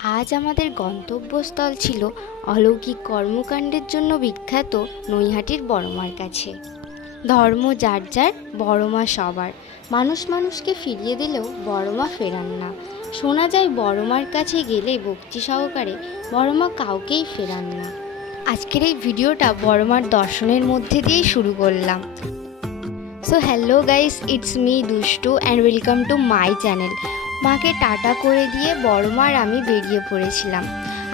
আজ আমাদের গন্তব্যস্থল ছিল অলৌকিক কর্মকাণ্ডের জন্য বিখ্যাত নৈহাটির বড়মার কাছে। ধর্ম যার যার, বড়মা সবার। মানুষ মানুষকে ফিরিয়ে দিলেও বড়মা ফেরান না। শোনা যায় বড়মার কাছে গেলে ভক্তি সহকারে বড়মা কাউকেই ফেরান না। আজকের এই ভিডিওটা বড়মার দর্শনের মধ্যে দিয়েই শুরু করলাম। So hello guys, it's me Dushtu and welcome to my channel. মাকে টাটা করে দিয়ে বড়মার আমি বেরিয়ে পড়েছিলাম।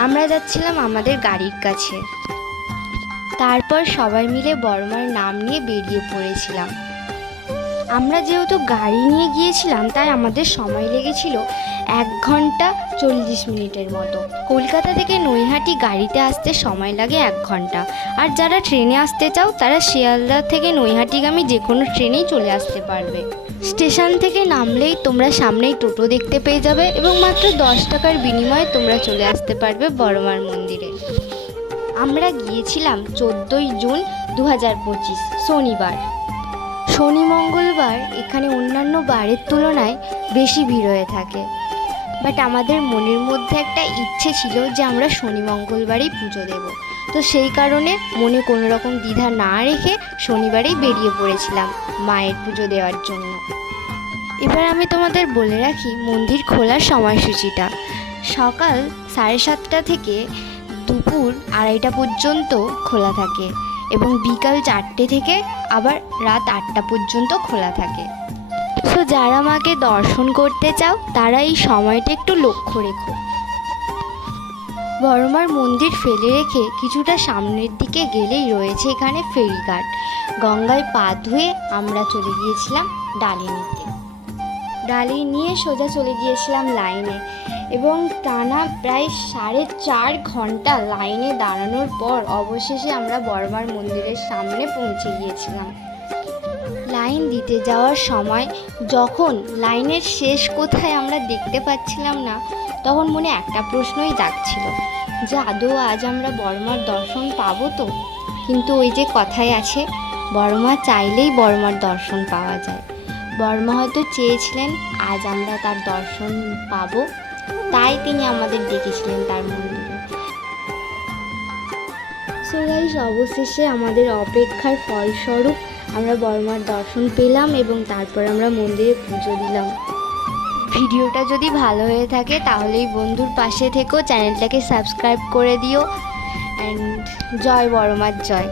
আমরা যাচ্ছিলাম আমাদের গাড়ির কাছে। তারপর সবাই মিলে বড়মার নাম নিয়ে বেরিয়ে পড়েছিলাম। আমরা যেহেতু গাড়ি নিয়ে গিয়েছিলাম তাই আমাদের সময় লেগেছিল 1 ঘন্টা 40 মিনিটের মতো। কলকাতা থেকে নৈহাটি গাড়িতে আসতে সময় লাগে 1 ঘন্টা। আর যারা ট্রেনে আসতে চাও তারা শিয়ালদা থেকে নৈহাটিগামী যে কোনো ট্রেনেই চলে আসতে পারবে। স্টেশন থেকে নামলেই তোমরা সামনেই টোটো দেখতে পেয়ে যাবে এবং মাত্র 10 টাকার বিনিময়ে তোমরা চলে আসতে পারবে বড়মার মন্দিরে। আমরা গিয়েছিলাম 14ই জুন 2025 শনিবার। শনি মঙ্গলবার এখানে অন্যান্য বারের তুলনায় বেশি ভিড় হয়ে থাকে, বাট আমাদের মনের মধ্যে একটা ইচ্ছে ছিল যে আমরা শনি মঙ্গলবারেই পুজো দেব। তো সেই কারণে মনে কোনো রকম দ্বিধা না রেখে শনিবারেই বেরিয়ে পড়েছিলাম মায়ের পুজো দেওয়ার জন্য। এবার আমি তোমাদের বলে রাখি মন্দির খোলার সময়সূচিটা। সকাল 7:30 থেকে দুপুর 2:30 পর্যন্ত খোলা থাকে এবং বিকাল 4টে থেকে আবার রাত 8টা পর্যন্ত খোলা থাকে। সো যারা মাকে দর্শন করতে চাও তারা এই সময়টা একটু লক্ষ্য রেখো। বড়মার মন্দির ফেলে রেখে কিছুটা সামনের দিকে গেলেই রয়েছে এখানে ফেরিঘাট। গঙ্গায় পা ধুয়ে আমরা চলে গিয়েছিলাম ডালি নিতে। ডালি নিয়ে সোজা চলে গিয়েছিলাম লাইনে এবং টানা প্রায় 4.5 ঘন্টা লাইনে দাঁড়ানোর পর অবশেষে আমরা বড়মার মন্দিরের সামনে পৌঁছে গিয়েছিলাম। লাইন দিতে যাওয়ার সময় যখন লাইনের শেষ কোথায় আমরা দেখতে পাচ্ছিলাম না, তখন মনে একটা প্রশ্নই জাগছিল যে আদৌ আজ আমরা বড়মার দর্শন পাবো তো। কিন্তু ওই যে কথাই আছে, বড়মা চাইলেই বড়মার দর্শন পাওয়া যায়। বড়মা হয়তো চেয়েছিলেন আজ আমরা তার দর্শন পাবো, তাই তিনি আমাদের ডেকেছিলেন তার মন্দিরে। সো গাইস, অবশেষে আমাদের অপেক্ষার ফলস্বরূপ আমরা বড়মার দর্শন পেলাম এবং তারপর আমরা মন্দিরে পুজো দিলাম। ভিডিওটা যদি ভালো হয়ে থাকে তাহলেই বন্ধুর পাশে থেকো, চ্যানেলটাকে সাবস্ক্রাইব করে দিও। অ্যান্ড জয় বড়মার জয়।